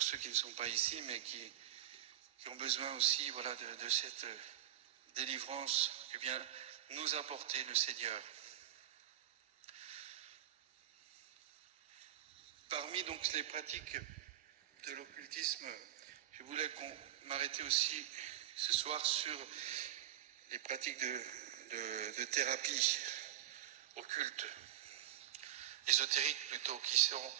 pour ceux qui ne sont pas ici, mais qui ont besoin aussi, voilà, de cette délivrance que vient nous apporter le Seigneur. Parmi donc les pratiques de l'occultisme, je voulais m'arrêter aussi ce soir sur les pratiques de thérapie occulte, ésotérique plutôt, qui sont...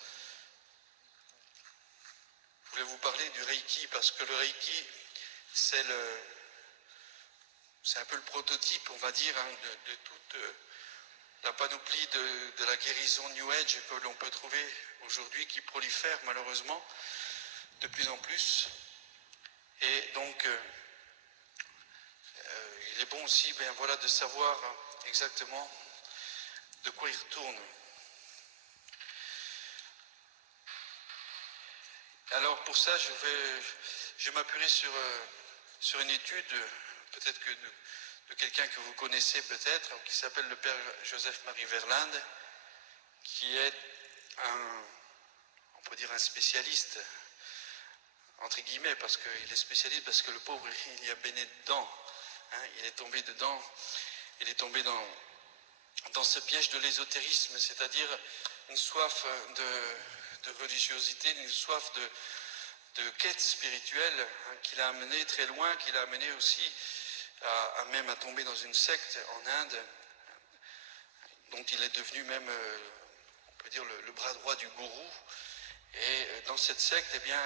Je voulais vous parler du Reiki, parce que le Reiki, c'est un peu le prototype, on va dire, hein, de toute la panoplie de la guérison New Age que l'on peut trouver aujourd'hui, qui prolifère malheureusement de plus en plus. Et donc, il est bon aussi, voilà, de savoir exactement de quoi il retourne. Alors pour ça, je m'appuierai sur une étude, peut-être que de quelqu'un que vous connaissez peut-être, qui s'appelle le Père Joseph-Marie Verlinde, qui est on peut dire un spécialiste, entre guillemets, parce qu'il est spécialiste, parce que le pauvre, il y a baigné dedans, hein, il est tombé dedans, il est tombé dans ce piège de l'ésotérisme, c'est-à-dire une soif de religiosité, une soif de quête spirituelle, hein, qui l'a amené très loin, qui l'a amené aussi même à tomber dans une secte en Inde, dont il est devenu même, on peut dire, le bras droit du gourou. Et dans cette secte, eh bien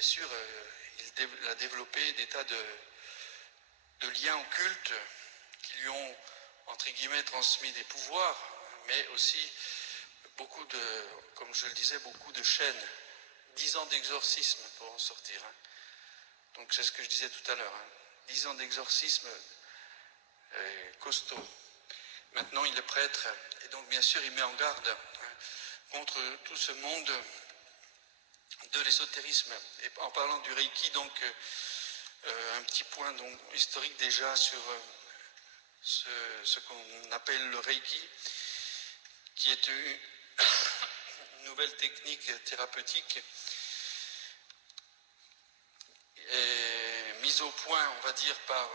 sûr, il a développé des tas de liens occultes qui lui ont, entre guillemets, transmis des pouvoirs, mais aussi beaucoup comme je le disais, beaucoup de chaînes. 10 ans d'exorcisme pour en sortir. Hein. Donc c'est ce que je disais tout à l'heure. Hein. 10 ans d'exorcisme costaud. Maintenant il est prêtre, et donc bien sûr il met en garde, hein, contre tout ce monde de l'ésotérisme. Et en parlant du Reiki, donc un petit point donc, historique déjà sur ce qu'on appelle le Reiki, qui est une nouvelle technique thérapeutique mise au point, on va dire, par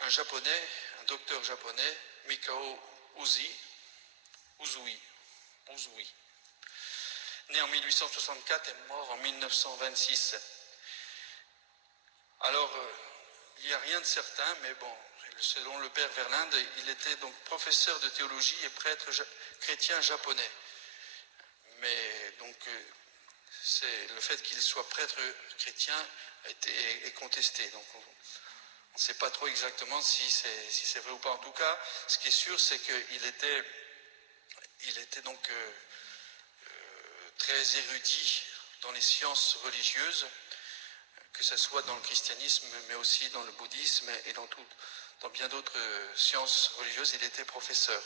un japonais, un docteur japonais, Mikao Usui, né en 1864 et mort en 1926. Alors, il n'y a rien de certain, mais bon, selon le père Verlinde, il était donc professeur de théologie et prêtre chrétien japonais. Mais donc, c'est le fait qu'il soit prêtre chrétien est contesté. Donc, on ne sait pas trop exactement si c'est vrai ou pas. En tout cas, ce qui est sûr, c'est qu'il était donc très érudit dans les sciences religieuses, que ce soit dans le christianisme, mais aussi dans le bouddhisme et dans bien d'autres sciences religieuses. Il était professeur.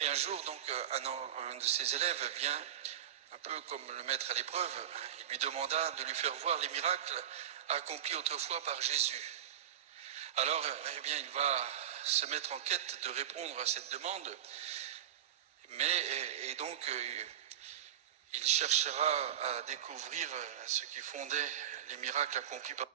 Et un jour, donc, un de ses élèves vient, un peu comme le mettre à l'épreuve, il lui demanda de lui faire voir les miracles accomplis autrefois par Jésus. Alors, eh bien, il va se mettre en quête de répondre à cette demande, et donc, il cherchera à découvrir ce qui fondait les miracles accomplis par